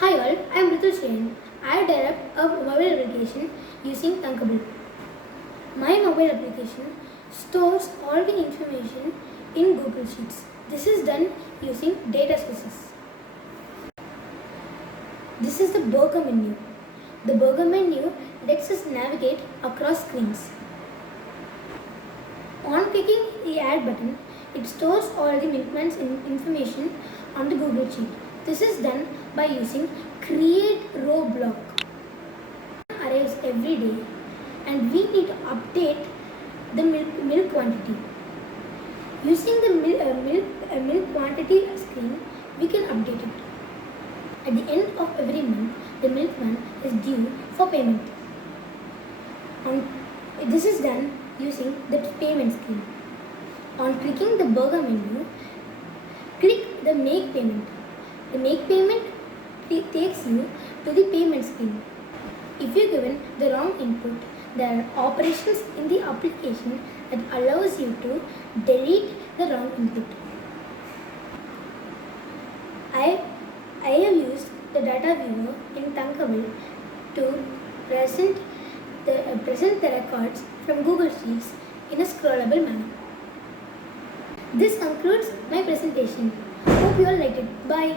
Hi all, I am Rithul Shreyan. I developed a mobile application using Thunkable. My mobile application stores all the information in Google Sheets. This is done using data sources. This is the burger menu. The burger menu lets us navigate across screens. On clicking the add button, it stores all the milkman's information on the Google Sheet. This is done by using create row block. Arrives every day and we need to update the milk quantity. Using the milk quantity screen, we can update it. At the end of every month, the milkman is due for payment. This is done using the payment screen. On clicking the burger menu, click the make payment. The make payment takes you to the payment screen. If you given the wrong input, there are operations in the application that allows you to delete the wrong input. I have used the data viewer in Thunkable to present the records from Google Sheets in a scrollable manner. This concludes my presentation. Hope you all liked it. Bye.